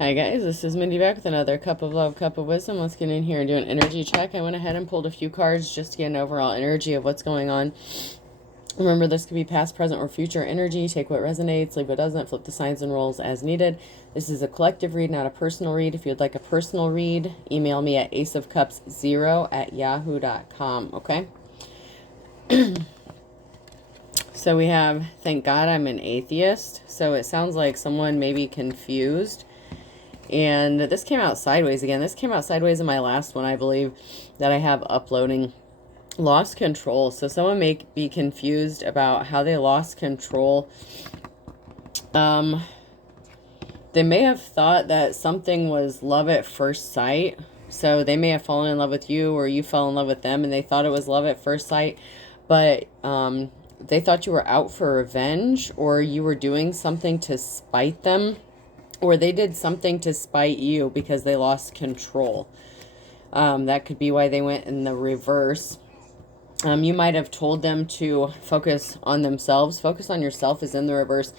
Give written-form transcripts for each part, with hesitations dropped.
Hi guys, this is Mindy back with another cup of love, cup of wisdom. Let's get in here and do an energy check. I went ahead and pulled a few cards just to get an overall energy of what's going on. Remember, this could be past, present, or future energy. Take what resonates, leave what doesn't, flip the signs and rolls as needed. This is a collective read, not a personal read. If you'd like a personal read, email me at aceofcups0@yahoo.com, okay? So we have, thank God I'm an atheist. So it sounds like someone may be confused. And this came out sideways again. This came out sideways in my last one, I believe, that I have uploading. Lost control. So someone may be confused about how they lost control. They may have thought that something was love at first sight. So they may have fallen in love with you, or you fell in love with them, and they thought it was love at first sight. But they thought you were out for revenge, or you were doing something to spite them, or they did something to spite you because they lost control. That could be why they went in the reverse. You might have told them to focus on themselves. Focus on yourself is in the reverse.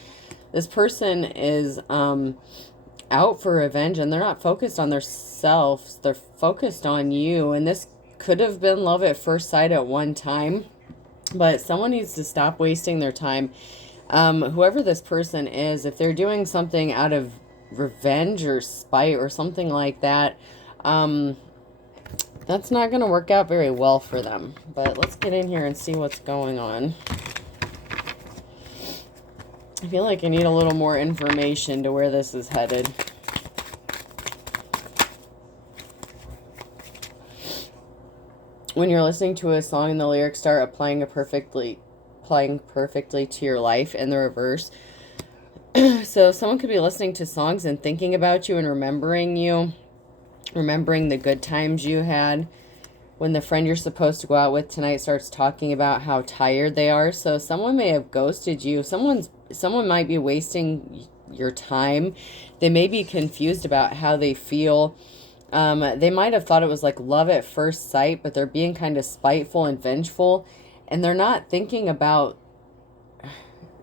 This person is out for revenge, and they're not focused on themselves. They're focused on you. And this could have been love at first sight at one time. But someone needs to stop wasting their time. Whoever this person is, if they're doing something out of revenge or spite or something like that, that's not going to work out very well for them. But let's get in here and see what's going on. I feel like I need a little more information to where this is headed. When you're listening to a song and the lyrics start applying perfectly to your life in the reverse. So someone could be listening to songs and thinking about you and remembering you. Remembering the good times you had. When the friend you're supposed to go out with tonight starts talking about how tired they are. So someone may have ghosted you. Someone might be wasting your time. They may be confused about how they feel. They might have thought it was like love at first sight, but they're being kind of spiteful and vengeful. And they're not thinking about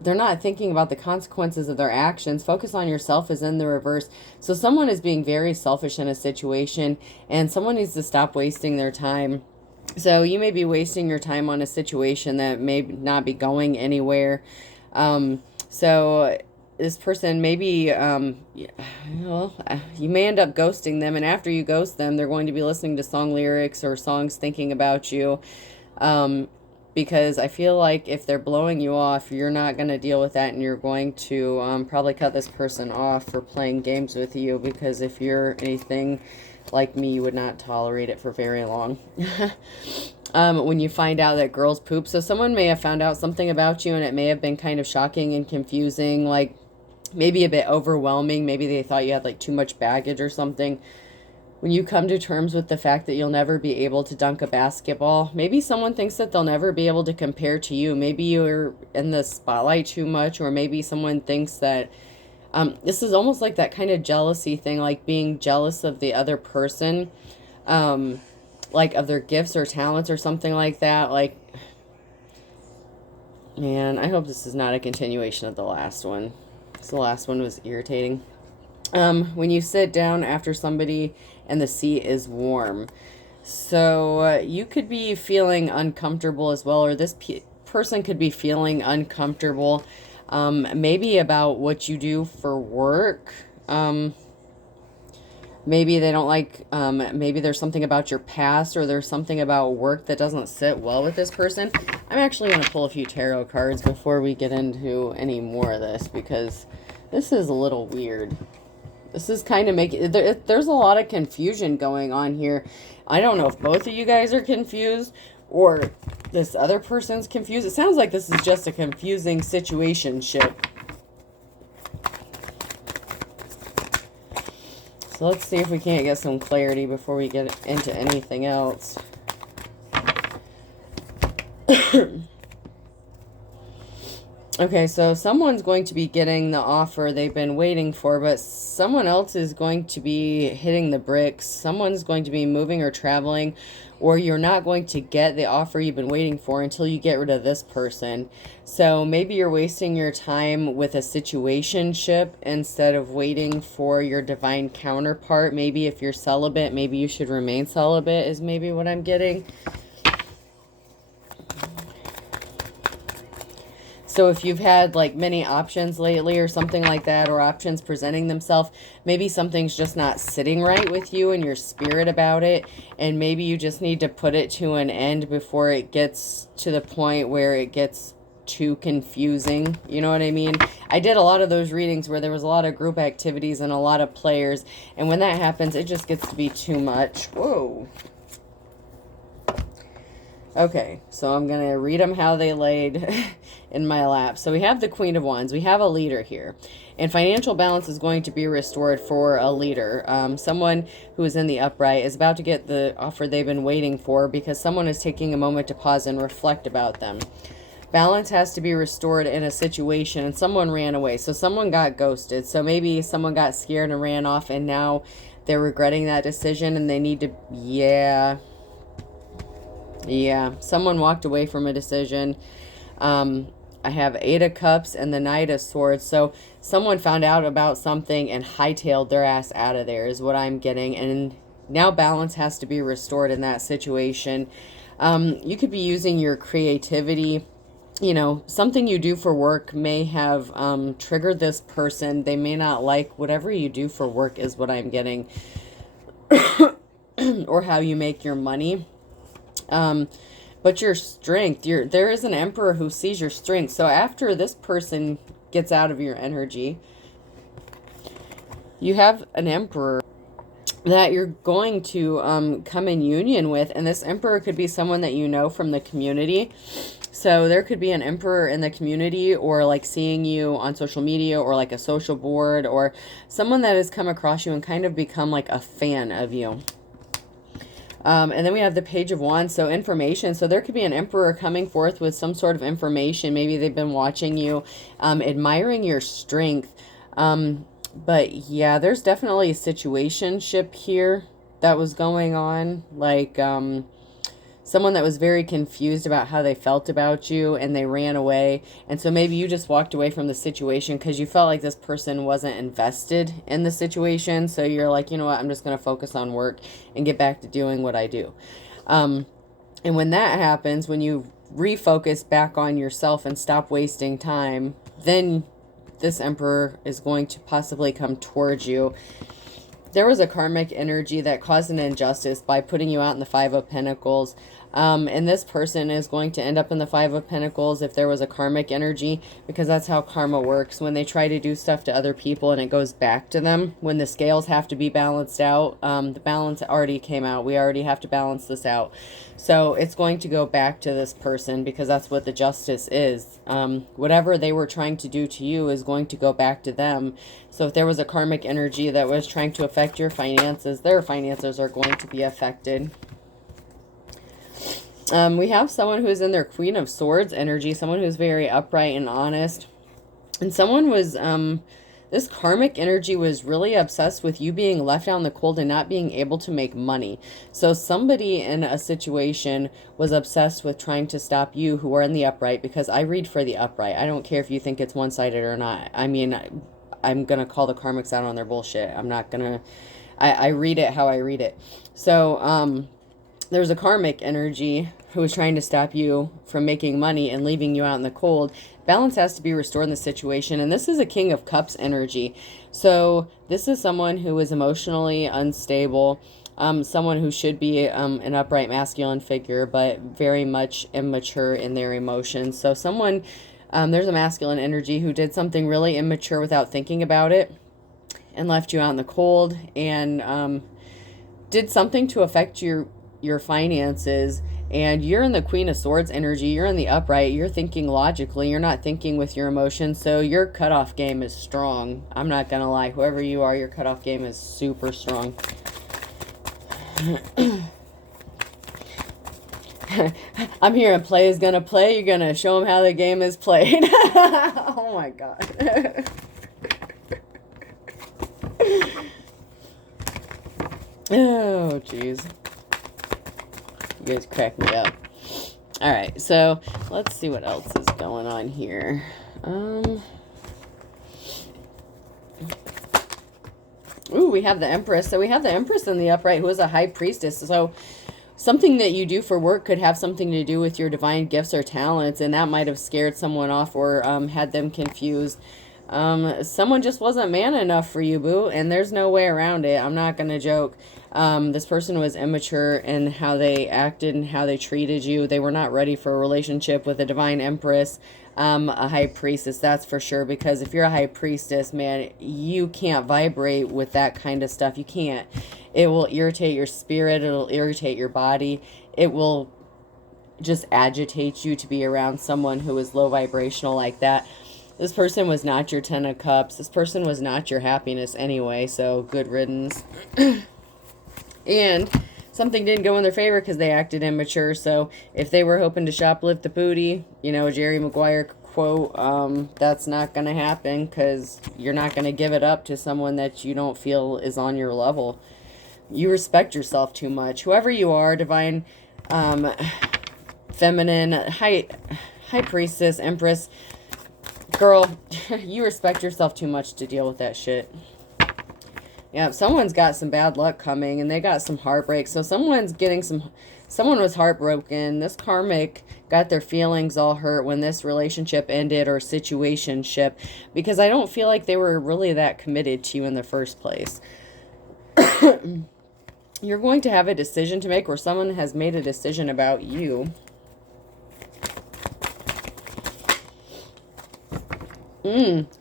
the consequences of their actions. Focus on yourself is in the reverse. So someone is being very selfish in a situation, and someone needs to stop wasting their time. So you may be wasting your time on a situation that may not be going anywhere. So this person maybe, you may end up ghosting them, and after you ghost them, they're going to be listening to song lyrics or songs thinking about you. Because I feel like if they're blowing you off, you're not going to deal with that, and you're going to probably cut this person off for playing games with you, because if you're anything like me, you would not tolerate it for very long. When you find out that girls poop. So someone may have found out something about you, and it may have been kind of shocking and confusing, like maybe a bit overwhelming. Maybe they thought you had like too much baggage or something. When you come to terms with the fact that you'll never be able to dunk a basketball, maybe someone thinks that they'll never be able to compare to you. Maybe you're in the spotlight too much, or maybe someone thinks that this is almost like that kind of jealousy thing, like being jealous of the other person, like of their gifts or talents or something like that. Like, man, I hope this is not a continuation of the last one. So the last one was irritating. When you sit down after somebody and the seat is warm. So you could be feeling uncomfortable as well, or this person could be feeling uncomfortable, maybe about what you do for work. Maybe they don't like, maybe there's something about your past, or there's something about work that doesn't sit well with this person. I'm actually going to pull a few tarot cards before we get into any more of this, because this is a little weird. This is kind of making, there's a lot of confusion going on here. I don't know if both of you guys are confused or this other person's confused. It sounds like this is just a confusing situationship. So let's see if we can't get some clarity before we get into anything else. Okay, so someone's going to be getting the offer they've been waiting for, but someone else is going to be hitting the bricks. Someone's going to be moving or traveling, or you're not going to get the offer you've been waiting for until you get rid of this person. So maybe you're wasting your time with a situationship instead of waiting for your divine counterpart. Maybe if you're celibate, maybe you should remain celibate, is maybe what I'm getting. So if you've had like many options lately or something like that, or options presenting themselves, maybe something's just not sitting right with you and your spirit about it. And maybe you just need to put it to an end before it gets to the point where it gets too confusing. You know what I mean? I did a lot of those readings where there was a lot of group activities and a lot of players. And when that happens, it just gets to be too much. Whoa. Okay, so I'm going to read them how they laid in my lap. So we have the Queen of Wands. We have a leader here. And financial balance is going to be restored for a leader. Someone who is in the upright is about to get the offer they've been waiting for because someone is taking a moment to pause and reflect about them. Balance has to be restored in a situation, and someone ran away. So someone got ghosted. So maybe someone got scared and ran off, and now they're regretting that decision, and they need to, yeah, someone walked away from a decision. I have 8 of Cups and the Knight of Swords. So someone found out about something and hightailed their ass out of there is what I'm getting. And now balance has to be restored in that situation. You could be using your creativity. You know, something you do for work may have triggered this person. They may not like whatever you do for work is what I'm getting. Or how you make your money. But your strength, there is an Emperor who sees your strength. So after this person gets out of your energy, you have an Emperor that you're going to come in union with. And this Emperor could be someone that you know from the community. So there could be an Emperor in the community, or like seeing you on social media, or like a social board, or someone that has come across you and kind of become like a fan of you. And then we have the Page of Wands, so information. So there could be an Emperor coming forth with some sort of information. Maybe they've been watching you, admiring your strength. But yeah, there's definitely a situationship here that was going on. Like someone that was very confused about how they felt about you, and they ran away. And so maybe you just walked away from the situation because you felt like this person wasn't invested in the situation. So you're like, you know what, I'm just going to focus on work and get back to doing what I do. And when that happens, when you refocus back on yourself and stop wasting time, then this Emperor is going to possibly come towards you. There was a karmic energy that caused an injustice by putting you out in the 5 of Pentacles. And this person is going to end up in the 5 of Pentacles if there was a karmic energy, because that's how karma works. When they try to do stuff to other people and it goes back to them, when the scales have to be balanced out, the balance already came out. We already have to balance this out. So it's going to go back to this person because that's what the justice is. Whatever they were trying to do to you is going to go back to them. So if there was a karmic energy that was trying to affect your finances, their finances are going to be affected. We have someone who's in their Queen of Swords energy, someone who's very upright and honest. And someone was, this karmic energy was really obsessed with you being left out in the cold and not being able to make money. So somebody in a situation was obsessed with trying to stop you who are in the upright, because I read for the upright. I don't care if you think it's one-sided or not. I mean, I'm going to call the karmics out on their bullshit. I'm not going to, I read it how I read it. So, there's a karmic energy who is trying to stop you from making money and leaving you out in the cold. Balance has to be restored in the situation. And this is a King of Cups energy. So this is someone who is emotionally unstable. Someone who should be an upright masculine figure, but very much immature in their emotions. So someone, there's a masculine energy who did something really immature without thinking about it and left you out in the cold, and did something to affect your finances. And you're in the Queen of Swords energy. You're in the upright. You're thinking logically. You're not thinking with your emotions. So your cutoff game is strong. I'm not going to lie. Whoever you are, your cutoff game is super strong. I'm hearing play is gonna play. You're gonna show them how the game is played. Oh my god. Oh jeez. You guys crack me up. All right, so let's see what else is going on here. Ooh, we have the Empress. So we have the Empress in the upright, who is a high priestess. So something that you do for work could have something to do with your divine gifts or talents, and that might have scared someone off or had them confused. Someone just wasn't man enough for you, boo, and there's no way around it. I'm not going to joke. This person was immature in how they acted and how they treated you. They were not ready for a relationship with a divine Empress, a high priestess, that's for sure. Because if you're a high priestess, man, you can't vibrate with that kind of stuff. You can't. It will irritate your spirit. It'll irritate your body. It will just agitate you to be around someone who is low vibrational like that. This person was not your 10 of cups. This person was not your happiness anyway, so good riddance. And something didn't go in their favor because they acted immature. So if they were hoping to shoplift the booty, you know, Jerry Maguire quote, that's not going to happen, because you're not going to give it up to someone that you don't feel is on your level. You respect yourself too much. Whoever you are, divine, feminine, high priestess, empress, girl, you respect yourself too much to deal with that shit. Yeah, someone's got some bad luck coming, and they got some heartbreak. So someone was heartbroken. This karmic got their feelings all hurt when this relationship ended, or situationship, because I don't feel like they were really that committed to you in the first place. You're going to have a decision to make, or someone has made a decision about you.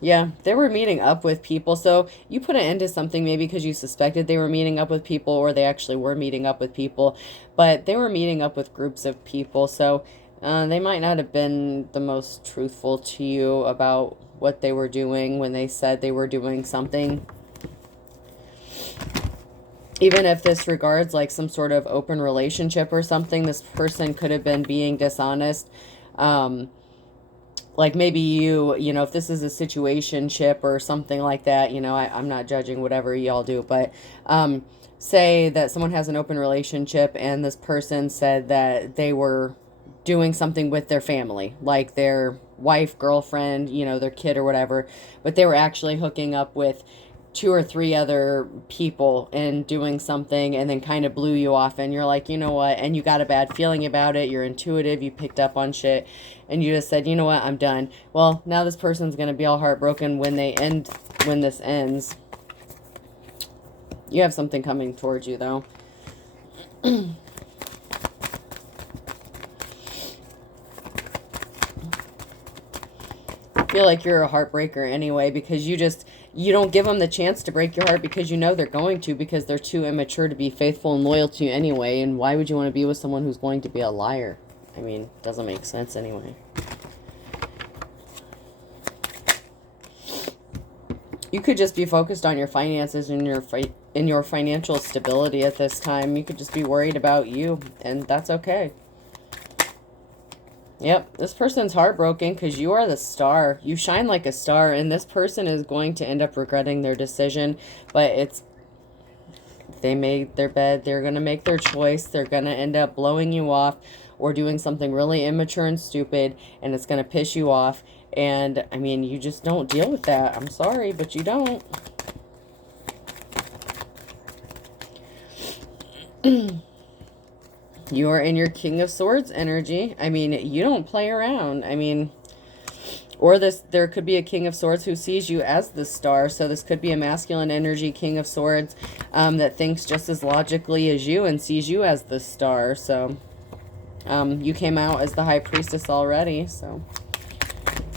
Yeah, they were meeting up with people. So you put an end to something maybe because you suspected they were meeting up with people, or they actually were meeting up with people, but they were meeting up with groups of people. So they might not have been the most truthful to you about what they were doing when they said they were doing something. Even if this regards like some sort of open relationship or something, this person could have been being dishonest. Like maybe you know, if this is a situationship or something like that, you know, I'm not judging whatever y'all do, but say that someone has an open relationship and this person said that they were doing something with their family, like their wife, girlfriend, you know, their kid or whatever, but they were actually hooking up with 2 or 3 other people and doing something, and then kind of blew you off, and you're like, you know what, and you got a bad feeling about it. You're intuitive, you picked up on shit, and you just said, you know what, I'm done. Well, now this person's gonna be all heartbroken when this ends. You have something coming towards you, though. I feel like you're a heartbreaker anyway, because you don't give them the chance to break your heart, because you know they're going to, because they're too immature to be faithful and loyal to you anyway. And why would you want to be with someone who's going to be a liar? I mean, it doesn't make sense anyway. You could just be focused on your finances and your financial stability at this time. You could just be worried about you, and that's okay. Yep, this person's heartbroken because you are the star. You shine like a star, and this person is going to end up regretting their decision. But they made their bed. They're going to make their choice. They're going to end up blowing you off or doing something really immature and stupid, and it's going to piss you off. And, I mean, you just don't deal with that. I'm sorry, but you don't. You are in your King of Swords energy. I mean, you don't play around. I mean, or there could be a King of Swords who sees you as the star. So this could be a masculine energy King of Swords that thinks just as logically as you and sees you as the star. So you came out as the High Priestess already. So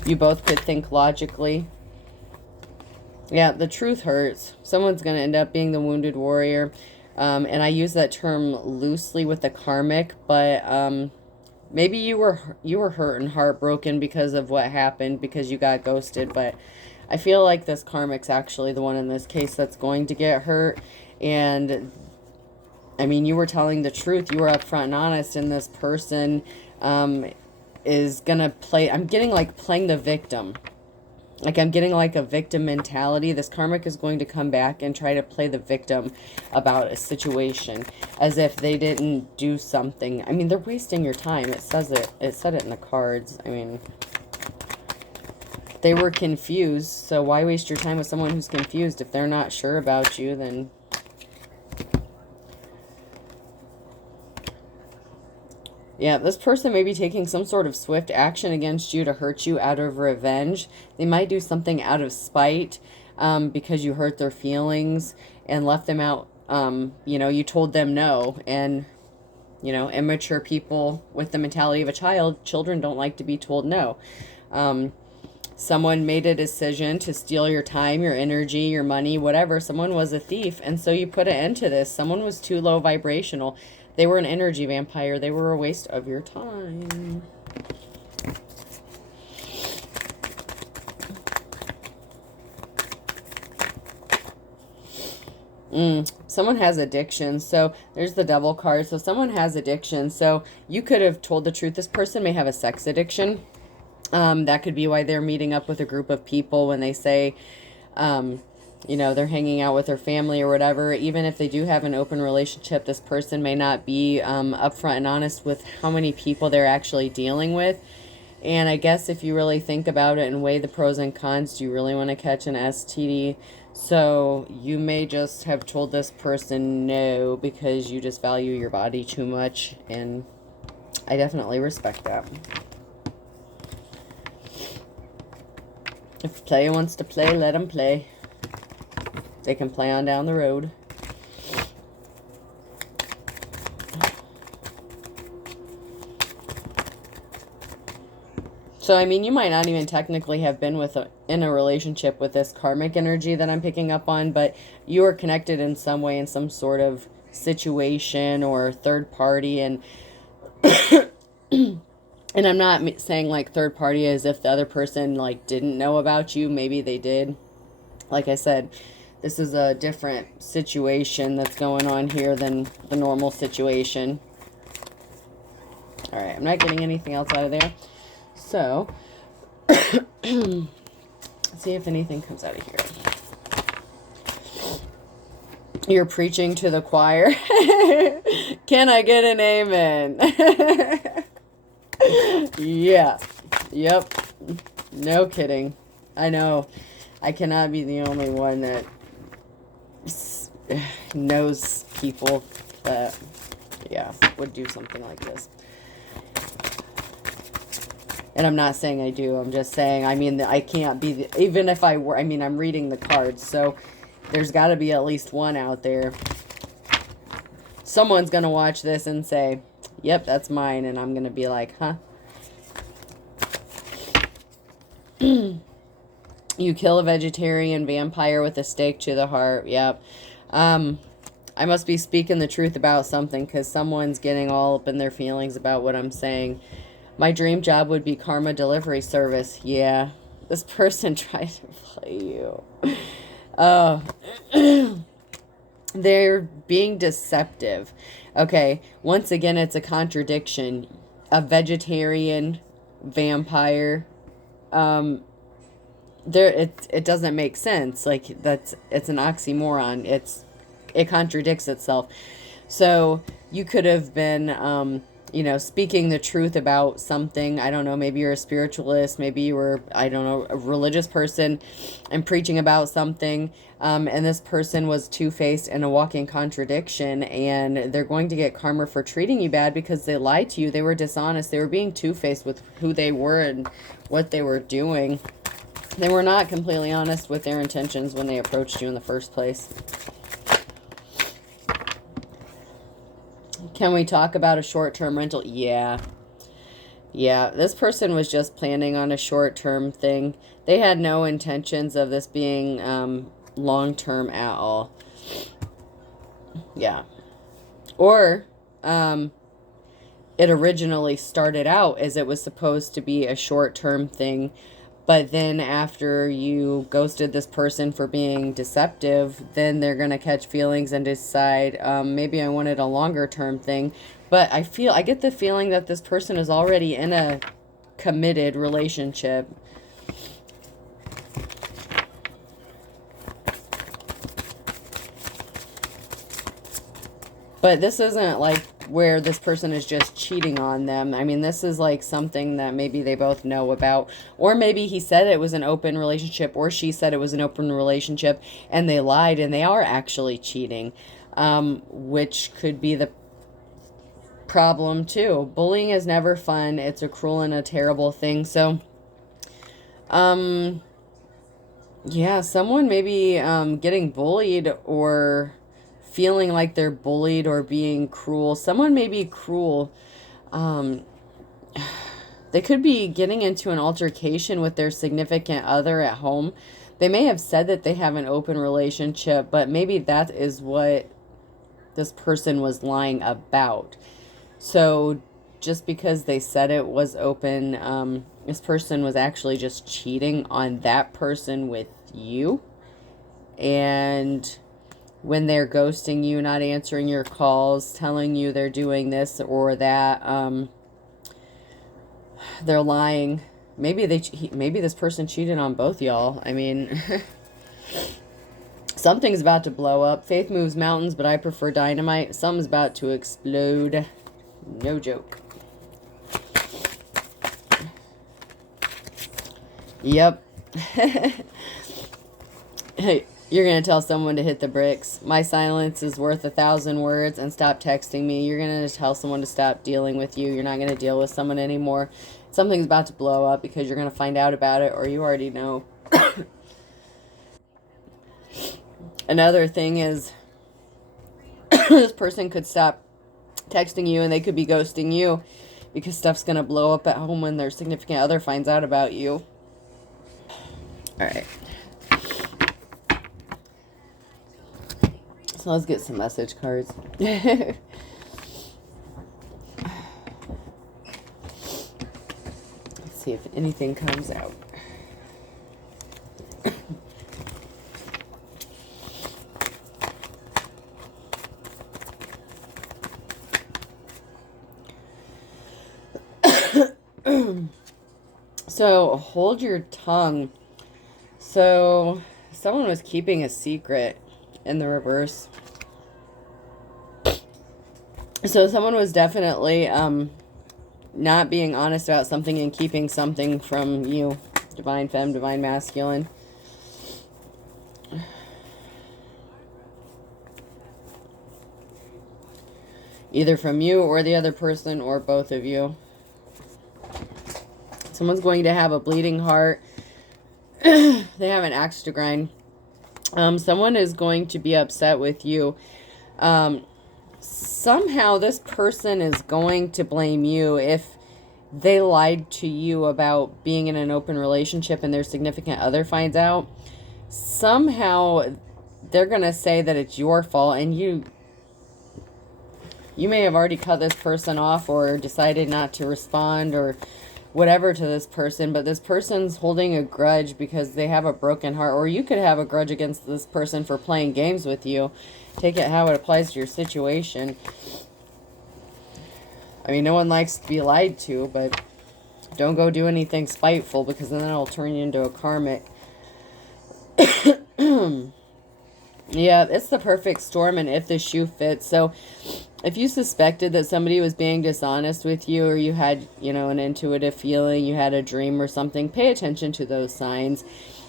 you both could think logically. Yeah, the truth hurts. Someone's going to end up being the wounded warrior. And I use that term loosely with the karmic, but maybe you were hurt and heartbroken because of what happened, because you got ghosted. But I feel like this karmic's actually the one in this case that's going to get hurt, and I mean, you were telling the truth. You were upfront and honest, and this person is going to play... I'm getting like playing the victim. Like I'm getting like a victim mentality. This karmic is going to come back and try to play the victim about a situation as if they didn't do something. I mean, they're wasting your time. It says it. It said it in the cards. I mean, they were confused. So why waste your time with someone who's confused? If they're not sure about you, then... Yeah, this person may be taking some sort of swift action against you to hurt you out of revenge. They might do something out of spite because you hurt their feelings and left them out. You know, you told them no. And, you know, immature people with the mentality of a child, children don't like to be told no. Someone made a decision to steal your time, your energy, your money, whatever. Someone was a thief. And so you put an end to this. Someone was too low vibrational. They were an energy vampire. They were a waste of your time. Someone has addiction. So there's the devil card. So someone has addiction. So you could have told the truth. This person may have a sex addiction. That could be why they're meeting up with a group of people when they say... you know, they're hanging out with their family or whatever. Even if they do have an open relationship, this person may not be upfront and honest with how many people they're actually dealing with. And I guess if you really think about it and weigh the pros and cons, do you really want to catch an STD? So you may just have told this person no because you just value your body too much. And I definitely respect that. If player wants to play, let them play. They can play on down the road. So, I mean, you might not even technically have been in a relationship with this karmic energy that I'm picking up on, but you are connected in some way, in some sort of situation or third party. And and I'm not saying like third party as if the other person like didn't know about you. Maybe they did. Like I said, this is a different situation that's going on here than the normal situation. All right, I'm not getting anything else out of there. So, let's see if anything comes out of here. You're preaching to the choir. Can I get an amen? Yeah. Yep. No kidding. I know. I cannot be the only one that knows people that, yeah, would do something like this. And I'm not saying I do. I'm just saying, I mean, I can't be, even if I were, I mean, I'm reading the cards, so there's got to be at least one out there. Someone's going to watch this and say, yep, that's mine. And I'm going to be like, huh? You kill a vegetarian vampire with a stake to the heart. Yep. I must be speaking the truth about something because someone's getting all up in their feelings about what I'm saying. My dream job would be karma delivery service. Yeah. This person tried to play you. Oh. They're being deceptive. Okay. Once again, it's a contradiction. A vegetarian vampire. It doesn't make sense. Like it's an oxymoron. It contradicts itself. So you could have been you know, speaking the truth about something. I don't know, maybe you're a spiritualist, maybe you were, I don't know, a religious person and preaching about something. And this person was two-faced and a walking contradiction, and they're going to get karma for treating you bad because they lied to you. They were dishonest. They were being two-faced with who they were and what they were doing. They were not completely honest with their intentions when they approached you in the first place. Can we talk about a short-term rental? Yeah. Yeah, this person was just planning on a short-term thing. They had no intentions of this being long-term at all. Yeah. Or it originally started out as it was supposed to be a short-term thing, But then after you ghosted this person for being deceptive, then they're going to catch feelings and decide, maybe I wanted a longer term thing. But I get the feeling that this person is already in a committed relationship. But this isn't like where this person is just cheating on them. I mean, this is like something that maybe they both know about. Or maybe he said it was an open relationship, or she said it was an open relationship, and they lied and they are actually cheating. Which could be the problem too. Bullying is never fun. It's a cruel and a terrible thing. So, yeah, someone maybe getting bullied or feeling like they're bullied or being cruel. Someone may be cruel. They could be getting into an altercation with their significant other at home. They may have said that they have an open relationship, but maybe that is what this person was lying about. So just because they said it was open, this person was actually just cheating on that person with you. And when they're ghosting you, not answering your calls, telling you they're doing this or that, they're lying. Maybe this person cheated on both y'all. I mean, something's about to blow up. Faith moves mountains, but I prefer dynamite. Something's about to explode. No joke. Yep. Hey, you're going to tell someone to hit the bricks. My silence is worth 1,000 words, and stop texting me. You're going to tell someone to stop dealing with you. You're not going to deal with someone anymore. Something's about to blow up because you're going to find out about it, or you already know. Another thing is this person could stop texting you and they could be ghosting you because stuff's going to blow up at home when their significant other finds out about you. All right. So let's get some message cards. Let's see if anything comes out. So hold your tongue. So someone was keeping a secret in the reverse. So someone was definitely not being honest about something and keeping something from you. Divine femme, divine masculine. Either from you or the other person or both of you. Someone's going to have a bleeding heart. They have an axe to grind. Someone is going to be upset with you. Somehow this person is going to blame you if they lied to you about being in an open relationship and their significant other finds out. Somehow they're going to say that it's your fault, and you may have already cut this person off or decided not to respond or whatever to this person, but this person's holding a grudge because they have a broken heart, or you could have a grudge against this person for playing games with you. Take it how it applies to your situation. I mean, no one likes to be lied to, but don't go do anything spiteful because then it'll turn you into a karmic. Yeah, it's the perfect storm, and if the shoe fits. So if you suspected that somebody was being dishonest with you, or you had, an intuitive feeling, you had a dream or something, pay attention to those signs.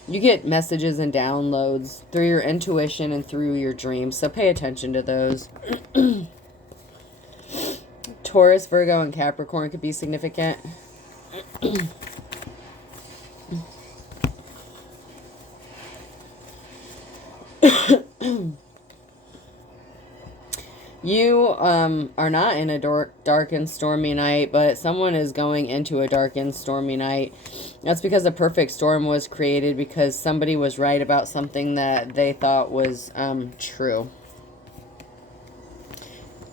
You get messages and downloads through your intuition and through your dreams, so pay attention to those. Taurus, Virgo, and Capricorn could be significant. You are not in a dark and stormy night, but someone is going into a dark and stormy night. That's because a perfect storm was created because somebody was right about something that they thought was true.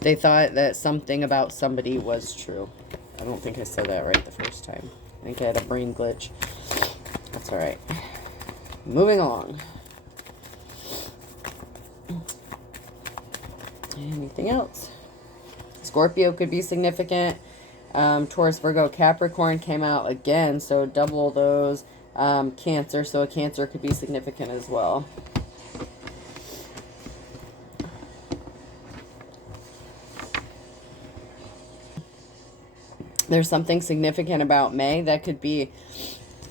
They thought that something about somebody was true. I don't think I said that right the first time. I think I had a brain glitch. All right. Moving along. Anything else? Scorpio could be significant. Taurus, Virgo, Capricorn came out again, so double those. Cancer, so a Cancer could be significant as well. There's something significant about May. That could be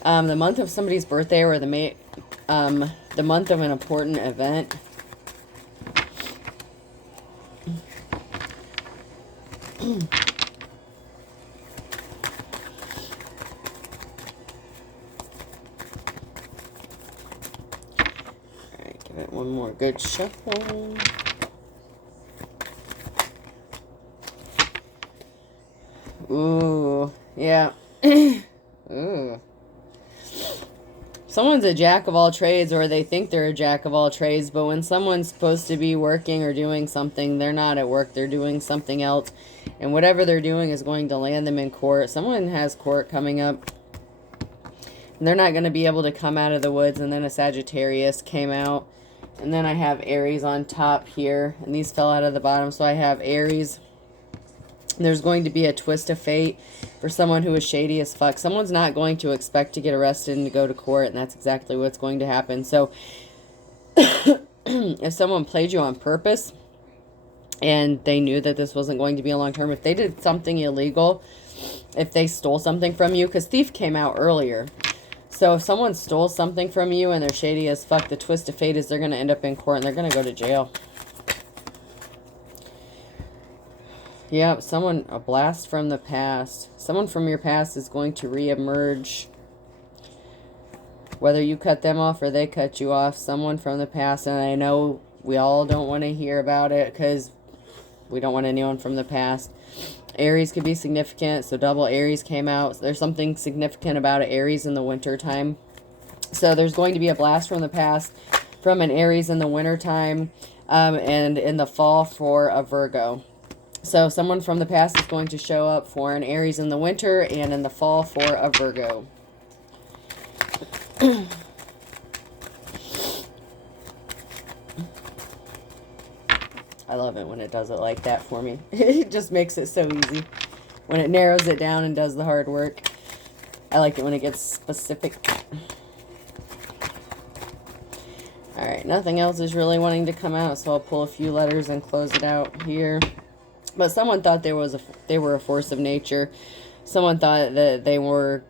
the month of somebody's birthday, or the month of an important event. Alright, give it one more good shuffle. Ooh, yeah. Ooh. Someone's a jack of all trades, or they think they're a jack of all trades, but when someone's supposed to be working or doing something, they're not at work, they're doing something else. And whatever they're doing is going to land them in court. Someone has court coming up, and they're not going to be able to come out of the woods. And then a Sagittarius came out. And then I have Aries on top here, and these fell out of the bottom. So I have Aries. There's going to be a twist of fate for someone who is shady as fuck. Someone's not going to expect to get arrested and to go to court, and that's exactly what's going to happen. So if someone played you on purpose and they knew that this wasn't going to be a long term, if they did something illegal, if they stole something from you, because thief came out earlier. So if someone stole something from you and they're shady as fuck, the twist of fate is they're going to end up in court and they're going to go to jail. Yeah, a blast from the past. Someone from your past is going to reemerge. Whether you cut them off or they cut you off, someone from the past. And I know we all don't want to hear about it because we don't want anyone from the past. Aries could be significant. So double Aries came out. There's something significant about Aries in the winter time. So there's going to be a blast from the past from an Aries in the winter time, and in the fall for a Virgo. So someone from the past is going to show up for an Aries in the winter and in the fall for a Virgo. I love it when it does it like that for me. It just makes it so easy. When it narrows it down and does the hard work. I like it when it gets specific. Alright, nothing else is really wanting to come out, so I'll pull a few letters and close it out here. But someone thought they were a force of nature. Someone thought that they were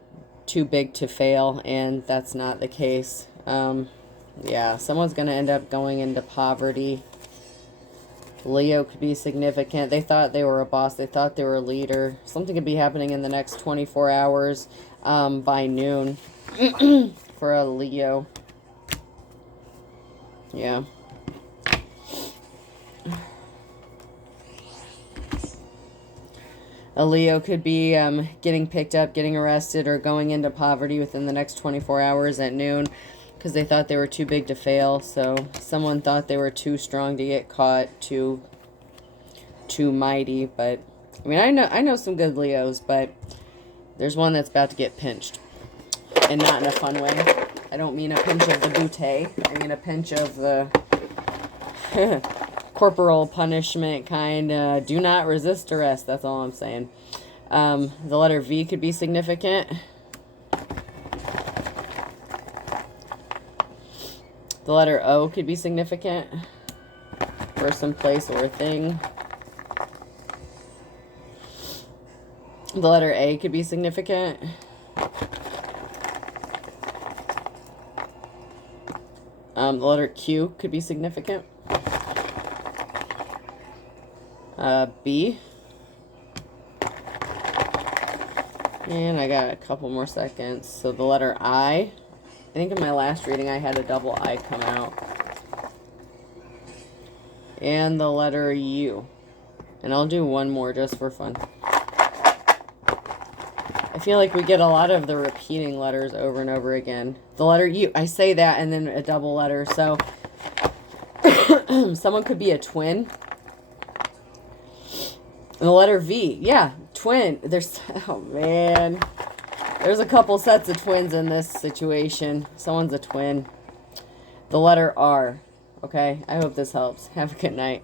too big to fail, and that's not the case. Yeah, someone's going to end up going into poverty. Leo could be significant. They thought they were a boss. They thought they were a leader. Something could be happening in the next 24 hours by noon for a Leo. Yeah. A Leo could be getting picked up, getting arrested, or going into poverty within the next 24 hours at noon because they thought they were too big to fail. So someone thought they were too strong to get caught, too mighty. But I mean, I know some good Leos, but there's one that's about to get pinched, and not in a fun way. I don't mean a pinch of the bootay. I mean a pinch of the corporal punishment kind. Do not resist arrest. That's all I'm saying. The letter V could be significant. The letter O could be significant. Person, place, or thing. The letter A could be significant. The letter Q could be significant. B. And I got a couple more seconds. So the letter I think in my last reading I had a double I come out. And the letter U. And I'll do one more just for fun. I feel like we get a lot of the repeating letters over and over again. The letter U, I say that and then a double letter. So someone could be a twin. And the letter V, yeah, twin. There's, oh man. There's a couple sets of twins in this situation. Someone's a twin. The letter R. Okay, I hope this helps. Have a good night.